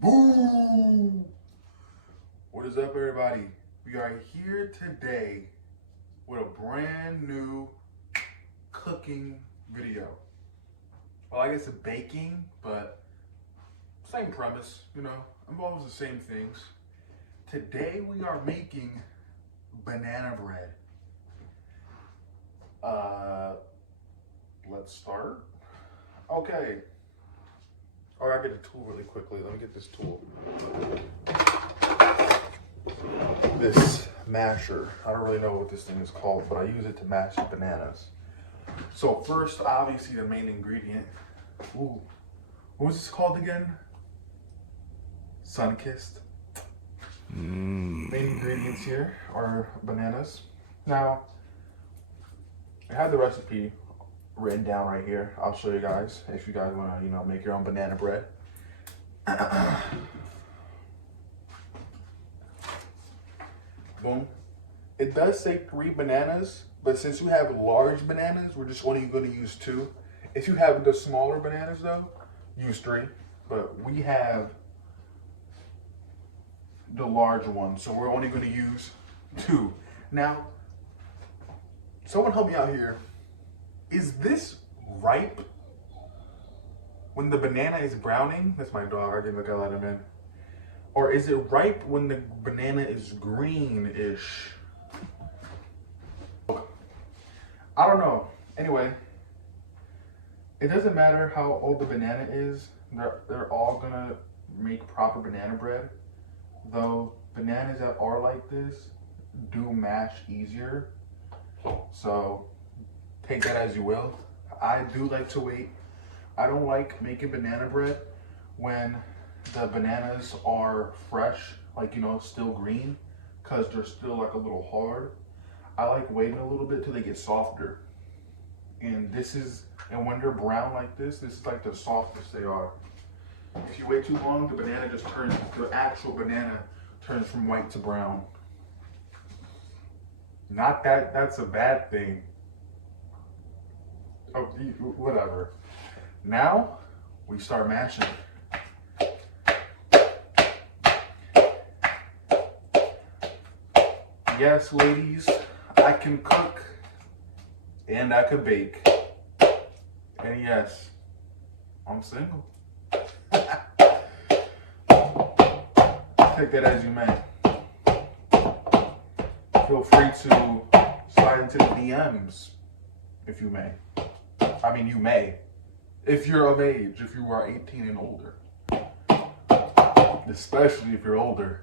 Boo! What is up, everybody? We are here today with a brand new cooking video. Well, I guess a baking, but same premise, you know, involves the same things. Today we are making banana bread. Let's start. Okay. Oh, I get the tool really quickly. Let me get this tool. This masher. I don't really know what this thing is called, but I use it to mash bananas. So first, obviously, the main ingredient. Ooh, what was this called again? Sun-kissed. Main ingredients here are bananas. Now, I have the recipe written down right here. I'll show you guys if you guys want to, make your own banana bread. Boom. It does say 3 bananas, but since you have large bananas, we're just only going to use 2. If you have the smaller bananas though, use 3. But we have the large one, so we're only going to use 2. Now, someone help me out here. Is this ripe when the banana is browning? That's my dog. I didn't look at him in. Or is it ripe when the banana is greenish? I don't know. Anyway, it doesn't matter how old the banana is. They're all gonna make proper banana bread. Though bananas that are like this do mash easier. So take that as you will. I do like to wait. I don't like making banana bread when the bananas are fresh, like, still green, because they're still like a little hard. I like waiting a little bit till they get softer. And when they're brown like this is like the softest they are. If you wait too long, the actual banana turns from white to brown. Not that that's a bad thing. Oh, whatever. Now, we start mashing. Yes, ladies, I can cook and I can bake. And yes, I'm single. Take that as you may. Feel free to slide into the DMs if you may. I mean, you may. If you're of age, if you are 18 and older. Especially if you're older.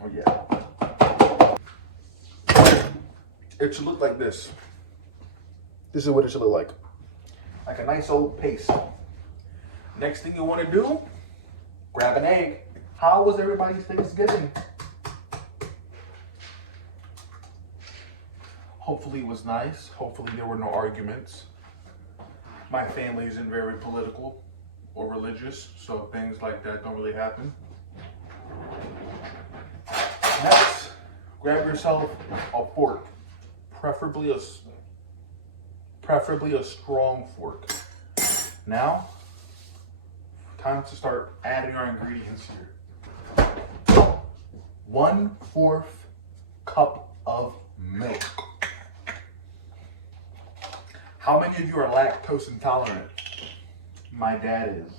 Oh yeah. It should look like this. This is what it should look like. Like a nice old paste. Next thing you want to do, grab an egg. How was everybody's Thanksgiving? Hopefully it was nice. Hopefully there were no arguments. My family isn't very political or religious, so things like that don't really happen. Next, grab yourself a fork, preferably a strong fork. Now, time to start adding our ingredients here. 1/4 cup of milk. How many of you are lactose intolerant? My dad is.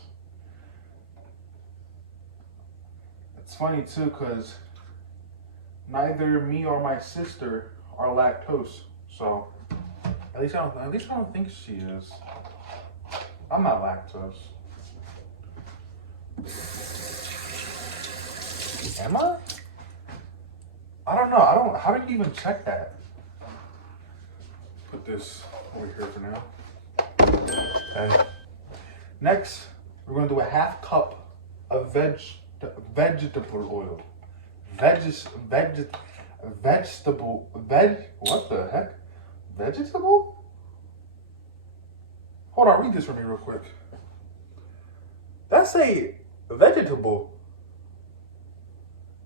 It's funny too, because neither me or my sister are lactose. So at least I don't think she is. I'm not lactose. Am I? I don't know. How did you even check that? Put this over here for now. Okay. Next, we're going to do a 1/2 cup of vegetable oil. What the heck? Vegetable? Hold on, read this for me real quick. That's a vegetable.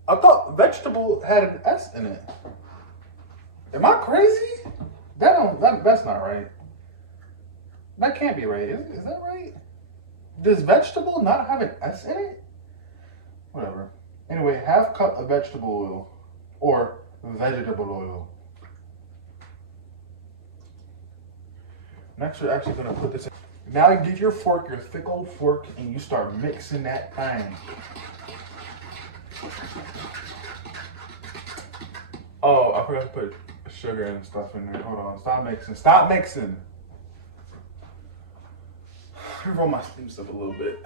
I thought vegetable had an S in it. Am I crazy? That's not right. That can't be right. Is that right? Does vegetable not have an S in it? Whatever. Anyway, half cup of vegetable oil or vegetable oil. Next, we're actually gonna put this in. Now you get your fork, your thick old fork, and you start mixing that thing. Oh, I forgot to put sugar and stuff in there. Hold on, stop mixing. Stop mixing. Let me roll my sleeves up a little bit.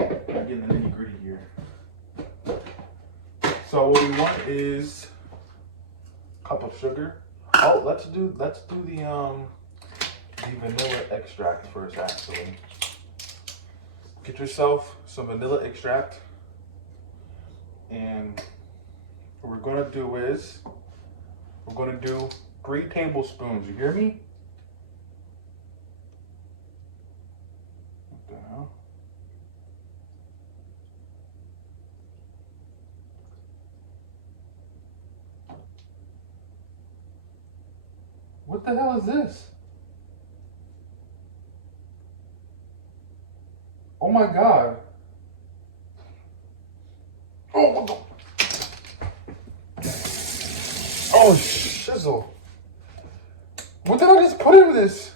I'm getting the nitty gritty here. So what we want is a cup of sugar. Oh, let's do the vanilla extract first. Actually, get yourself some vanilla extract, and what we're gonna do is we're gonna do 3 tablespoons. You hear me? What the hell? What the hell is this? Oh my god. Oh, what the? Oh, shizzle. What did I just put in this?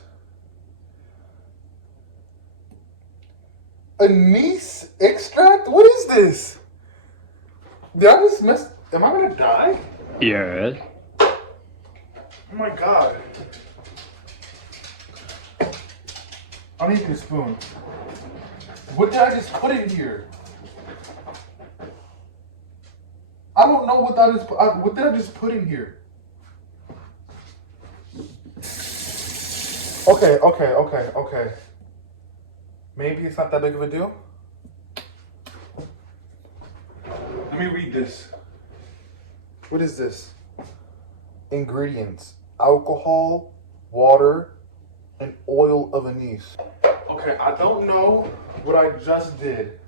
Anise extract? What is this? Did I just mess? Am I gonna die? Yes. Oh my god. I'm using a spoon. What did I just put in here? I don't know what that is. What did I just put in here? Okay. Maybe it's not that big of a deal. Let me read this. What is this? Ingredients: alcohol, water, and oil of anise. Okay, I don't know what I just did.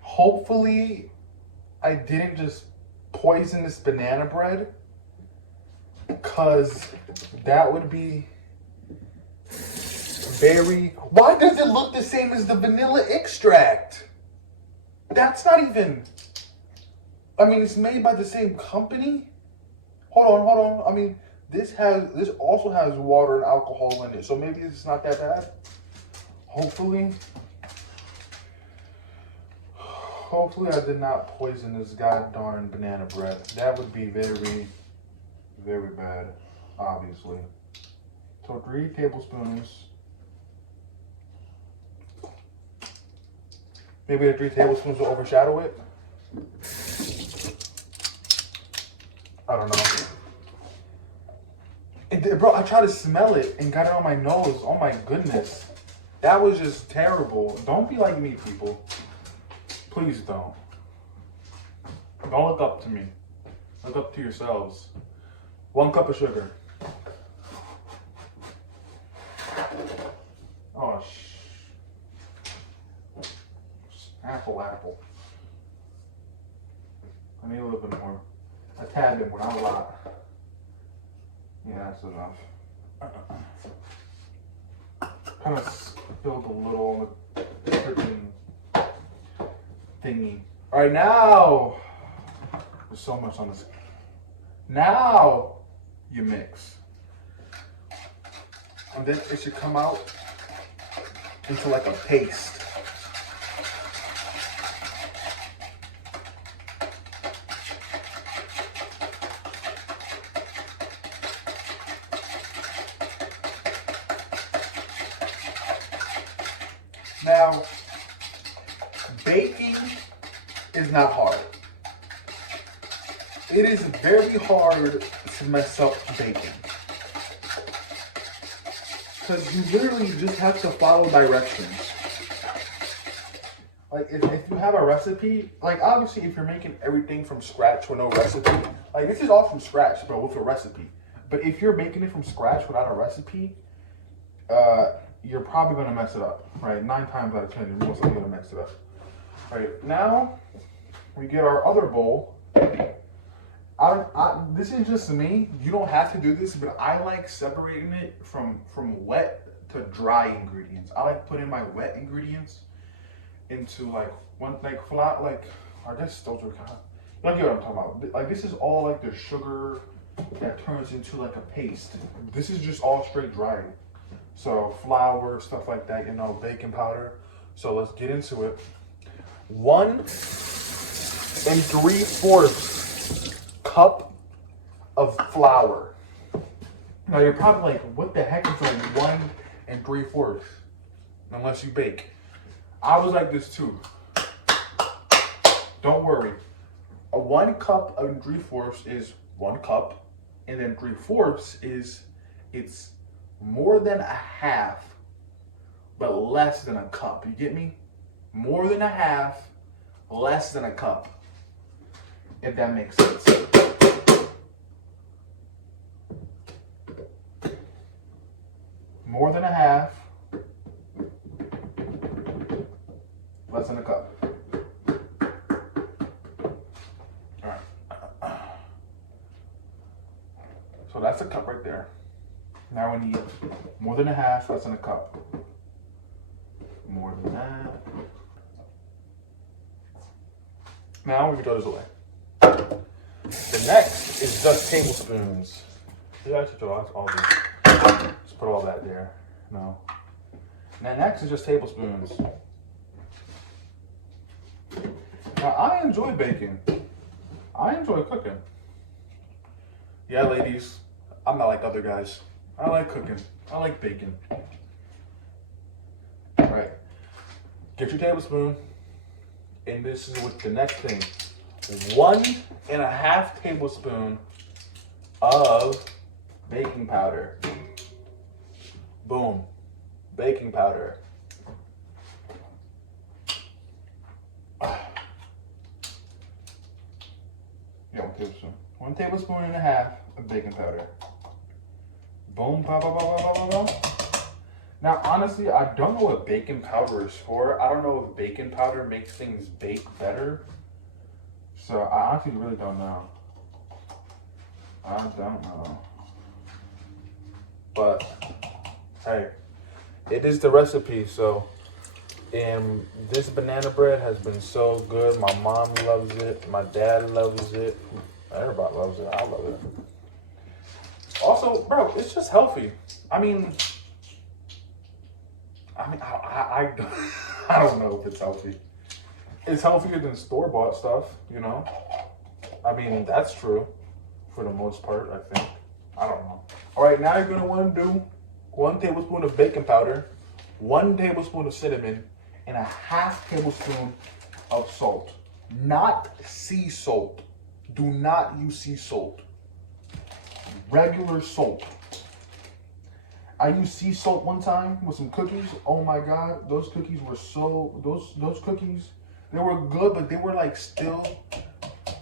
Hopefully, I didn't just poison this banana bread, because that would be very... Why does it look the same as the vanilla extract? That's not even... I mean, it's made by the same company. Hold on. I mean, this also has water and alcohol in it, so maybe it's not that bad. Hopefully I did not poison this goddamn banana bread. That would be very, very bad, obviously. So 3 tablespoons. Maybe the 3 tablespoons will overshadow it. I don't know. Bro, I tried to smell it and got it on my nose. Oh my goodness. That was just terrible. Don't be like me, people. Please don't. Don't look up to me. Look up to yourselves. 1 cup of sugar. Oh, apple. I need a little bit more. A tad bit more, not a lot. Yeah, that's enough. Kind of spilled a little on the freaking thingy. All right, now there's so much on this. Now you mix, and then it should come out into like a paste. Now, baking is not hard. It is very hard to mess up baking. Because you literally just have to follow directions. Like, if you have a recipe, like, obviously, if you're making everything from scratch with no recipe, like, this is all from scratch, but with a recipe. But if you're making it from scratch without a recipe, you're probably going to mess it up, right? 9 times out of 10, you're most likely going to mess it up. All right, now we get our other bowl. This is just me. You don't have to do this, but I like separating it from wet to dry ingredients. I like putting my wet ingredients into like one like flat like I guess those are kind of you get what I'm talking about. Like this is all like the sugar that turns into like a paste. This is just all straight dry. So flour, stuff like that, you know, baking powder. So let's get into it. 1 3/4 cup of flour. Now you're probably like, what the heck is a 1 3/4? Unless you bake. I was like this too. Don't worry. A 1 cup of 3/4 is 1 cup, and then 3/4 is it's more than a half, but less than a cup. You get me? More than a half, less than a cup. If that makes sense. More than a half, less than a cup. All right. So that's a cup right there. Now we need more than a half, less than a cup. More than that. Now we can throw this away. The next is just tablespoons. You actually throw out all these. Just put all that there. No. Now next is just tablespoons. Now I enjoy baking. I enjoy cooking. Yeah, ladies, I'm not like other guys. I like cooking. I like baking. All right. Get your tablespoon. And this is with the next thing. 1 1/2 tablespoon of baking powder. Boom. Baking powder. Yeah, 1 tablespoon. 1 tablespoon and a half of baking powder. Boom, pa, pa, pa, pa, pa, pa. Now, honestly, I don't know what baking powder is for. I don't know if baking powder makes things bake better. So, I honestly really don't know. I don't know. But, hey, it is the recipe, so. And this banana bread has been so good. My mom loves it. My dad loves it. Everybody loves it. I love it. Also, bro, it's just healthy. I don't know if it's healthy. It's healthier than store-bought stuff, you know? I mean, that's true for the most part, I think. I don't know. All right, now you're going to want to do 1 tablespoon of baking powder, 1 tablespoon of cinnamon, and a 1/2 tablespoon of salt. Not sea salt. Do not use sea salt. Regular salt. I used sea salt one time with some cookies. Oh my God, those cookies were so, those cookies, they were good, but they were like still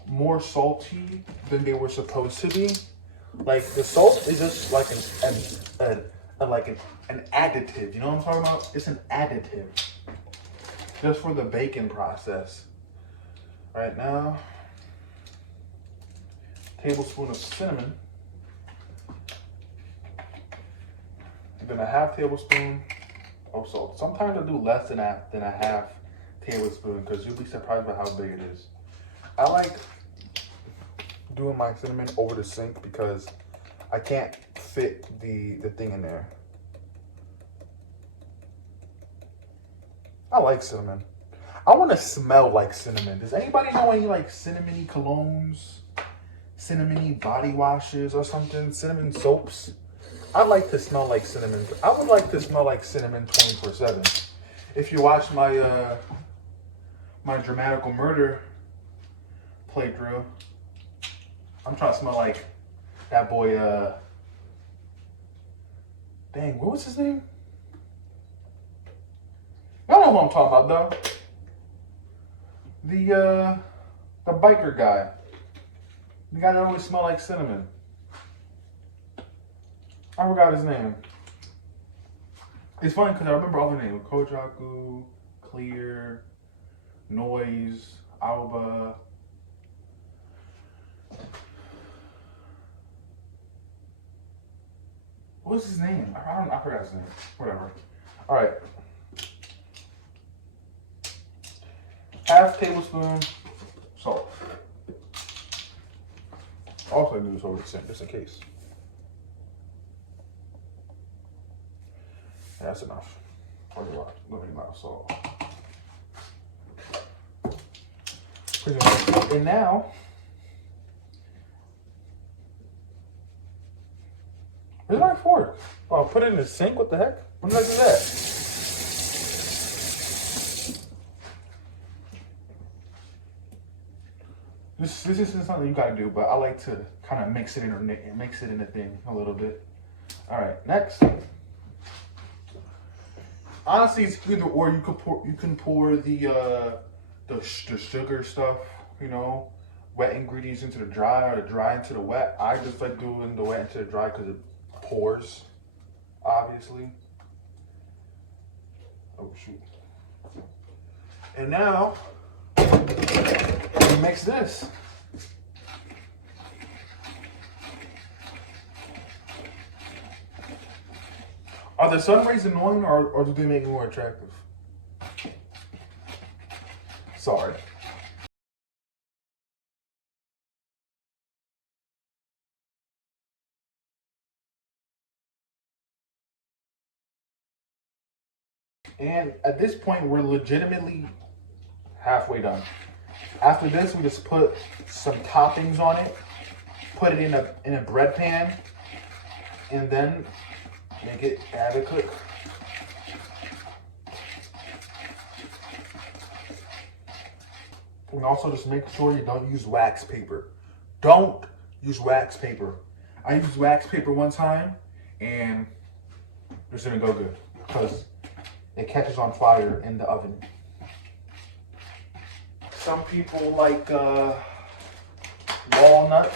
more salty than they were supposed to be. Like the salt is just like an additive. You know what I'm talking about? It's an additive, just for the baking process. All right, now, tablespoon of cinnamon. Then a 1/2 tablespoon of salt. Sometimes I do less than a 1/2 tablespoon because you'll be surprised by how big it is. I like doing my cinnamon over the sink because I can't fit the thing in there. I like cinnamon. I want to smell like cinnamon. Does anybody know any like cinnamony colognes, cinnamony body washes or something, cinnamon soaps? I like to smell like cinnamon. I would like to smell like cinnamon 24/7. If you watch my my dramatical murder playthrough, I'm trying to smell like that boy. Dang, what was his name? Y'all know who I'm talking about, though. The biker guy. The guy that always smelled like cinnamon. I forgot his name. It's funny because I remember all the names. Kojaku, Clear, Noise, Alba. What's his name? I forgot his name. Whatever. All right. Half tablespoon salt. Also, I do this over the sink just in case. Yeah, that's enough. Let me allow salt. And now, where's my fork? Oh, I'll put it in the sink? What the heck? When did I do that? This isn't something you gotta do, but I like to kind of mix it in the thing a little bit. All right, next. Honestly, it's either or. You can pour the sugar stuff, you know, wet ingredients into the dry or the dry into the wet. I just like doing the wet into the dry because it pours, obviously. Oh shoot. And now, mix this. Are the sun rays annoying or do they make it more attractive? Sorry. And at this point, we're legitimately halfway done. After this, we just put some toppings on it, put it in a bread pan, and then make it add a cook. And also just make sure you don't use wax paper. Don't use wax paper. I used wax paper one time and it didn't go good because it catches on fire in the oven. Some people like walnuts,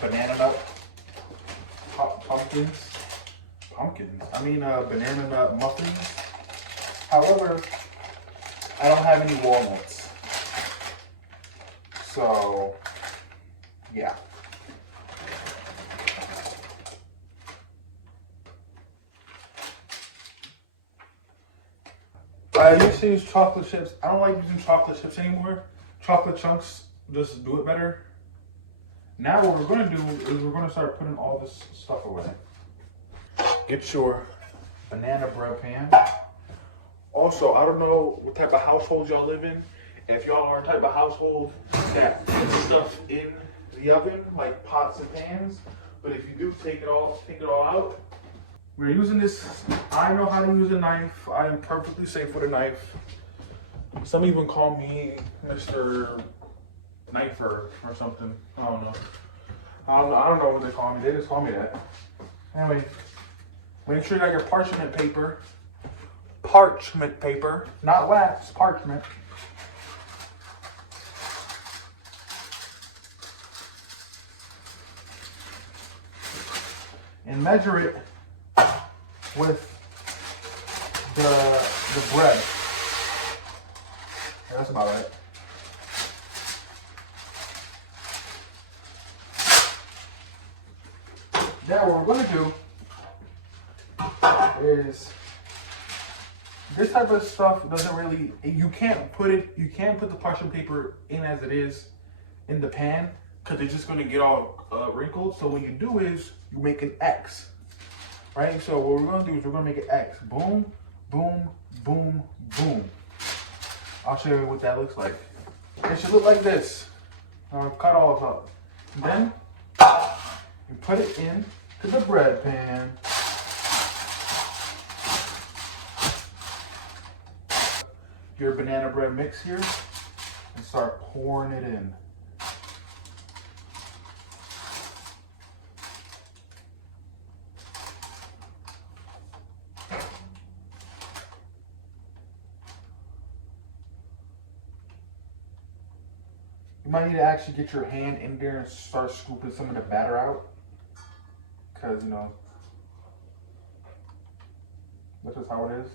banana nut, pumpkins. I mean banana nut muffins. However, I don't have any walnuts. So, yeah. I used to use chocolate chips. I don't like using chocolate chips anymore. Chocolate chunks just do it better. Now what we're going to do is we're going to start putting all this stuff away. Get your banana bread pan. Also, I don't know what type of household y'all live in. If y'all are a type of household that puts stuff in the oven, like pots and pans, but if you do, take it all out. We're using this. I know how to use a knife. I am perfectly safe with a knife. Some even call me Mr. Knifer or something. I don't know. I don't know what they call me. They just call me that. Anyway, make sure you got your parchment paper. Parchment paper, not wax, parchment. And measure it with the bread. Yeah, that's about right. Now what we're going to do is this type of stuff doesn't really, you can't put the parchment paper in as it is in the pan because it's just going to get all wrinkled. So what you do is you make an X, right? So what we're going to do is we're going to make an X. Boom, boom, boom, boom. I'll show you what that looks like. It should look like this. Cut all up. Then you put it in to the bread pan. Your banana bread mix here and start pouring it in. You might need to actually get your hand in there and start scooping some of the batter out. Because, that's just how it is.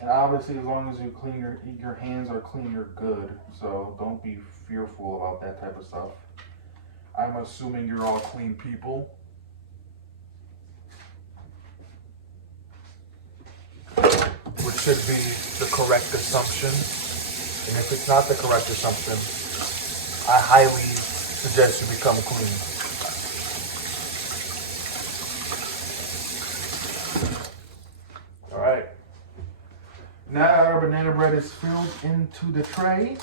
And obviously, as long as you clean your hands are clean, you're good. So don't be fearful about that type of stuff. I'm assuming you're all clean people. should be the correct assumption. And if it's not the correct assumption, I highly suggest you become clean. All right. Now our banana bread is filled into the tray.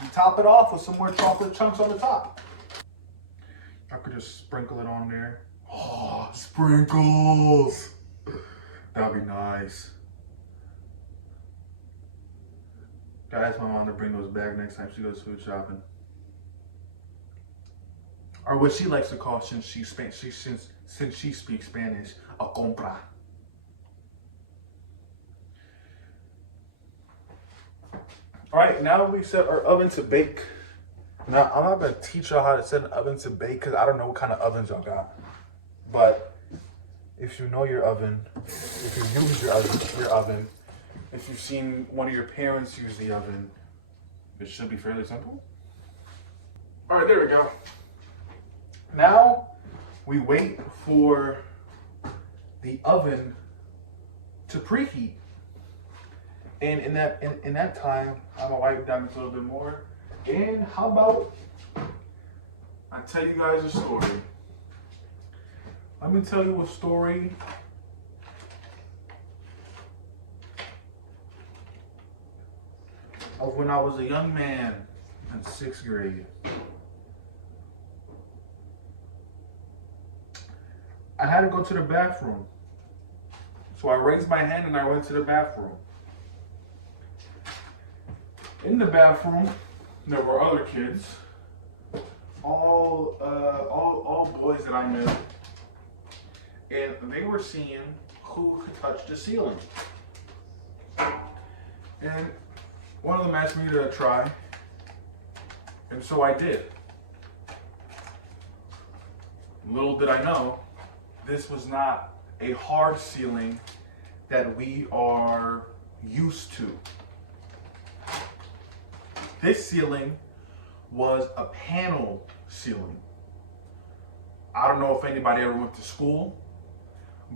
You top it off with some more chocolate chunks on the top. I could just sprinkle it on there. Oh, sprinkles! That'd be nice. Gotta ask my mom to bring those back next time she goes food shopping. Or what she likes to call, since she speaks Spanish, a compra. All right, now we set our oven to bake. Now, I'm not gonna teach y'all how to set an oven to bake because I don't know what kind of ovens y'all got. But if you know your oven, if you use your oven, if you've seen one of your parents use the oven, it should be fairly simple. All right, there we go. Now we wait for the oven to preheat. And in that time, I'm gonna wipe down this a little bit more. And how about I tell you guys a story? Let me tell you a story of when I was a young man in 6th grade. I had to go to the bathroom. So I raised my hand and I went to the bathroom. In the bathroom, there were other kids, all boys that I knew, and they were seeing who could touch the ceiling. And one of them asked me to try, and so I did. Little did I know, this was not a hard ceiling that we are used to. This ceiling was a panel ceiling. I don't know if anybody ever went to school,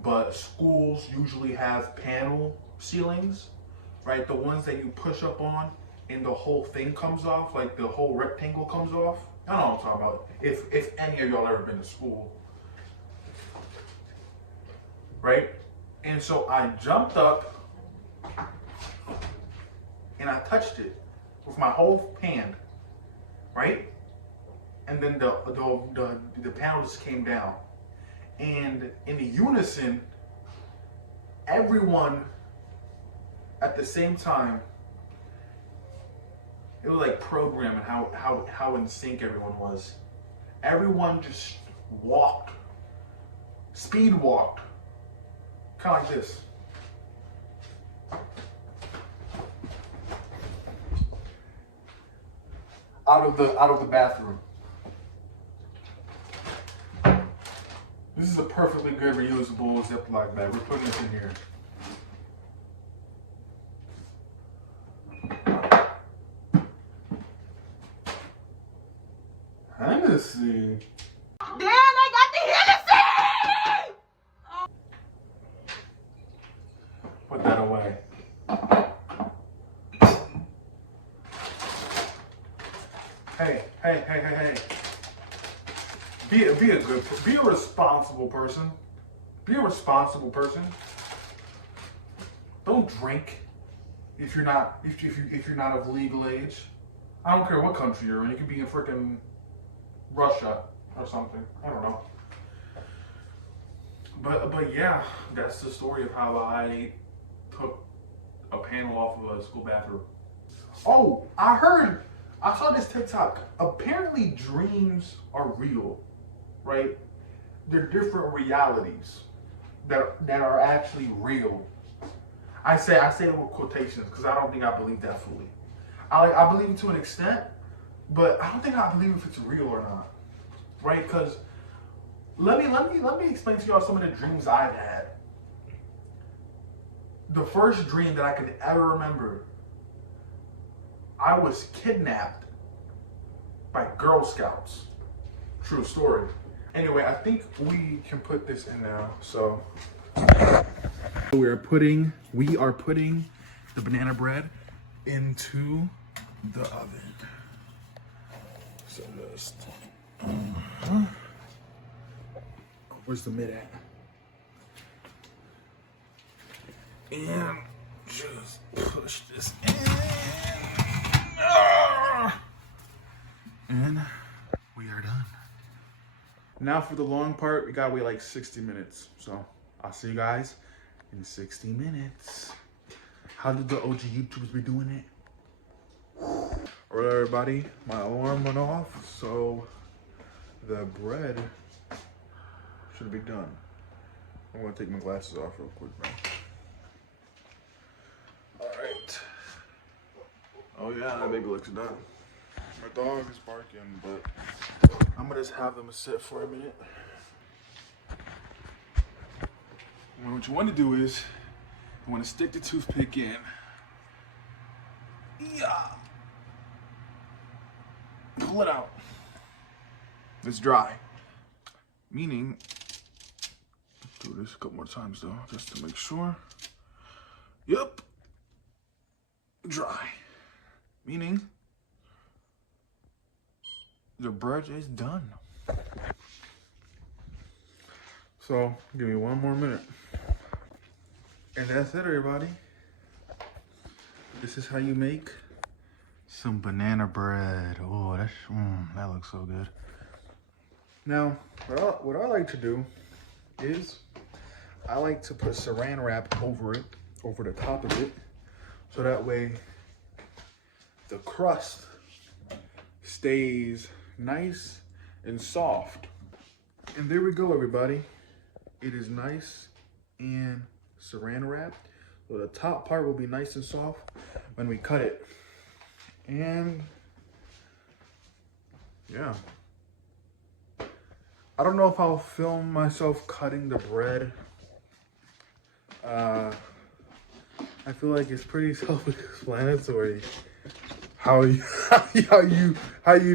but schools usually have panel ceilings, right? The ones that you push up on and the whole thing comes off, like the whole rectangle comes off. I don't know what I'm talking about. If any of y'all ever been to school, right? And so I jumped up and I touched it with my whole hand, right? And then the panel just came down. And in the unison, everyone at the same time, it was like programming how in sync everyone was. Everyone just walked, speed walked, kind of like this. Out of the bathroom. This is a perfectly good reusable Ziploc bag. We're putting this in here. Hennessy. Damn, I got the Hennessy! Put that away. Hey. Be a responsible person. Be a responsible person. Don't drink if you're not of legal age. I don't care what country you're in. You could be in freaking Russia or something. I don't know. But yeah, that's the story of how I took a panel off of a school bathroom. Oh, I saw this TikTok. Apparently dreams are real, right? They're different realities that are actually real. I say it with quotations because I don't think I believe that fully. I believe it to an extent, but I don't think I believe if it's real or not, right? Because let me explain to y'all some of the dreams I've had. The first dream that I could ever remember, I was kidnapped by Girl Scouts. True story. Anyway, I think we can put this in now. So we are putting the banana bread into the oven. So just where's the mid at? And just push this in. And we are done. Now for the long part, we gotta wait like 60 minutes. So I'll see you guys in 60 minutes. How did the OG YouTubers be doing it? Alright everybody, my alarm went off, so the bread should be done. I'm gonna take my glasses off real quick, man. Alright. Oh yeah, that baby looks done. My dog is barking, but I'm gonna just have them sit for a minute. And what you want to do is, you want to stick the toothpick in. Yeah. Pull it out. It's dry. Meaning, do this a couple more times though, just to make sure. Yep. Dry. Meaning, the bread is done. So, give me one more minute. And that's it, everybody. This is how you make some banana bread. Oh, that looks so good. Now, what I like to do is I like to put saran wrap over it, over the top of it, so that way the crust stays nice and soft. And there we go, everybody. It is nice and saran wrapped. So the top part will be nice and soft when we cut it. And yeah. I don't know if I'll film myself cutting the bread. I feel like it's pretty self-explanatory how you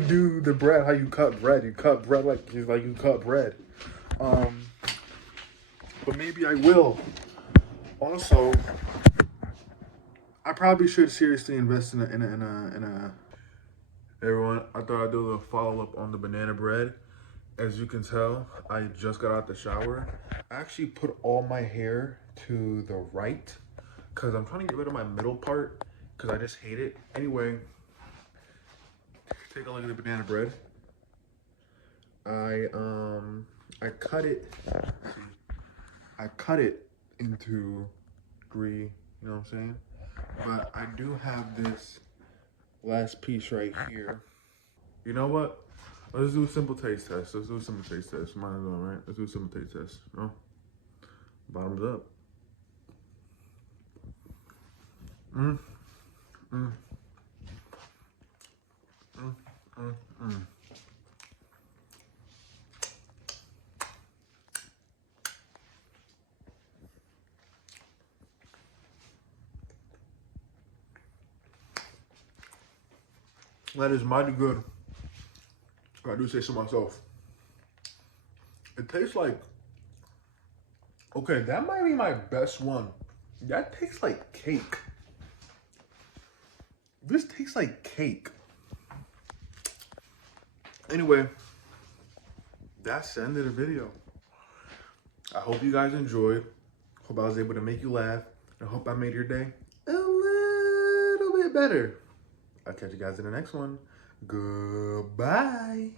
do the bread, how you cut bread. You cut bread like you cut bread. But maybe I will. Also, I probably should seriously invest in a. Everyone, I thought I'd do a little follow-up on the banana bread. As you can tell, I just got out the shower. I actually put all my hair to the right because I'm trying to get rid of my middle part because I just hate it. Anyway, take a look at the banana bread. I cut it. I cut it into 3, you know what I'm saying? But I do have this last piece right here. You know what? Let's do a simple taste test. Might as well, right? Let's do a simple taste test. Oh. Bottoms up. That is mighty good. I do say so myself. It tastes like, okay, that might be my best one. That tastes like cake. This tastes like cake. Anyway, that's the end of the video. I hope you guys enjoyed. Hope I was able to make you laugh. I hope I made your day a little bit better. I'll catch you guys in the next one. Goodbye.